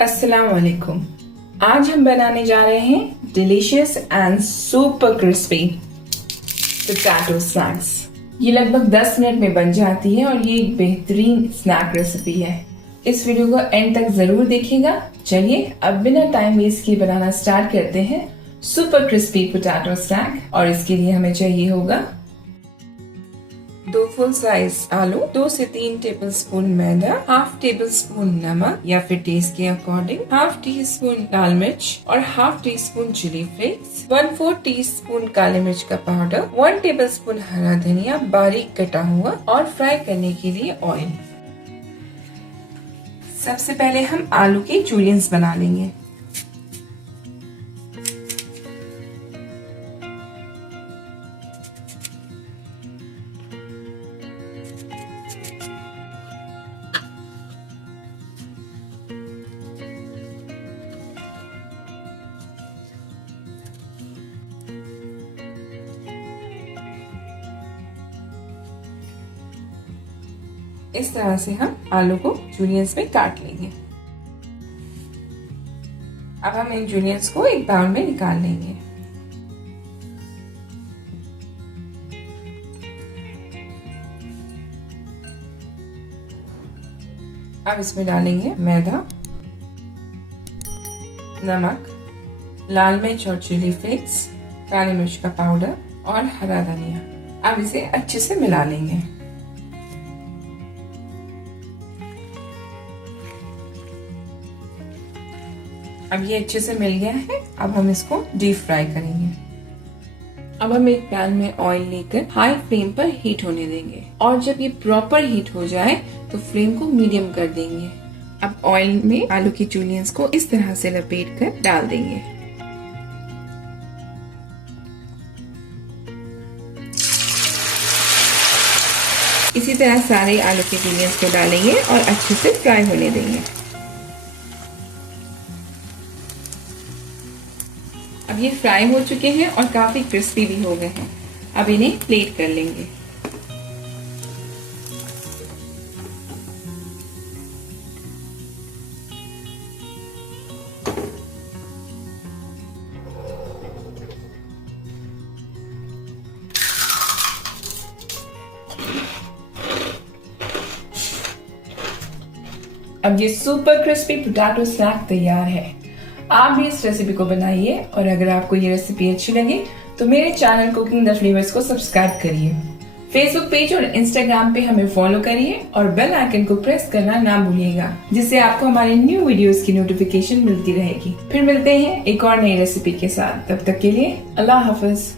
अस्सलाम वालेकुम। आज हम बनाने जा रहे हैं delicious and super crispy potato snacks. ये लगभग 10 मिनट में बन जाती है और ये एक बेहतरीन स्नैक रेसिपी है। इस वीडियो को एंड तक जरूर देखिएगा। चलिए अब बिना टाइम वेस्ट किए बनाना स्टार्ट करते हैं सुपर क्रिस्पी पोटैटो स्नैक। और इसके लिए हमें चाहिए होगा 2 फुल साइज आलू, 2 से 3 टेबलस्पून मैदा, हाफ टेबल स्पून नमक या फिर टेस्ट के अकॉर्डिंग, हाफ टी स्पून लाल मिर्च और half tea spoon chilli flakes, 1/4 teaspoon काली मिर्च का पाउडर, 1 टेबलस्पून हरा धनिया बारीक कटा हुआ और फ्राई करने के लिए ऑयल। सबसे पहले हम आलू के जूलियंस बना लेंगे। इस तरह से हम आलू को जूलियंस में काट लेंगे। अब हम इन जूलियंस को एक बाउल में निकाल लेंगे। अब इसमें डालेंगे मैदा, नमक, लाल मिर्च और चिली फ्लेक्स, काली मिर्च का पाउडर और हरा धनिया। अब इसे अच्छे से मिला लेंगे। अब ये अच्छे से मिल गया है। अब हम इसको डीप फ्राई करेंगे। अब हम एक पैन में ऑयल लेकर हाई फ्लेम पर हीट होने देंगे और जब ये प्रॉपर हीट हो जाए तो फ्लेम को मीडियम कर देंगे। अब ऑयल में आलू की जूलियंस को इस तरह से लपेट कर डाल देंगे। इसी तरह सारे आलू के जूलियंस को डालेंगे और अच्छे से फ्राई होने देंगे। अब ये फ्राई हो चुके हैं और काफी क्रिस्पी भी हो गए हैं। अब इन्हें प्लेट कर लेंगे। अब ये सुपर क्रिस्पी पोटैटो स्नैक तैयार है। आप भी इस रेसिपी को बनाइए और अगर आपको ये रेसिपी अच्छी लगे तो मेरे चैनल कुकिंग द फ्लेवर्स को सब्सक्राइब करिए। फेसबुक पेज और इंस्टाग्राम पे हमें फॉलो करिए और बेल आइकन को प्रेस करना ना भूलिएगा, जिससे आपको हमारी न्यू वीडियोस की नोटिफिकेशन मिलती रहेगी। फिर मिलते हैं एक और नई रेसिपी के साथ। तब तक के लिए अल्लाह हाफिज।